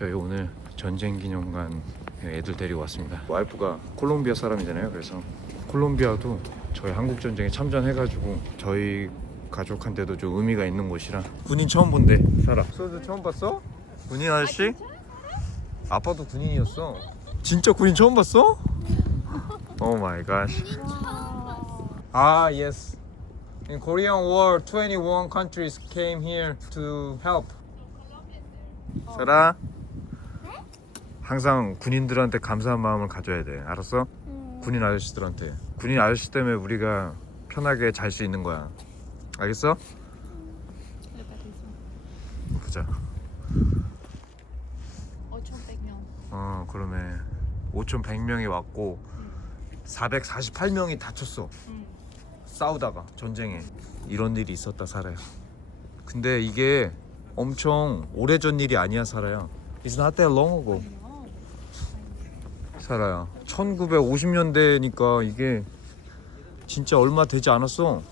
저희 오늘 전쟁 기념관 애들 데리고 왔습니다. 와이프가 콜롬비아 사람이잖아요. 그래서 콜롬비아도 저희 한국 전쟁에 참전해가지고 저희 가족한테도 좀 의미가 있는 곳이라 군인 처음 본대. 살아. 소주 처음 봤어? 군인 아저씨? 아빠도 군인이었어. 진짜 군인 처음 봤어? 오 마이 갓. 아, yes. In Korean War, 21 countries came here to help. 설아. 항상 군인들한테 감사한 마음을 가져야 돼. 알았어? 군인 아저씨들한테. 군인 아저씨 때문에 우리가 편하게 잘 수 있는 거야. 알겠어? 보자. 5,100명. 어, 그러네. 5,100명이 왔고 448명이 다쳤어. 응. 싸우다가 전쟁에 이런 일이 있었다 살아요. 근데 이게 엄청 오래전 일이 아니야 살아요. It's not that long ago. 살아요. 1950년대니까 이게 진짜 얼마 되지 않았어.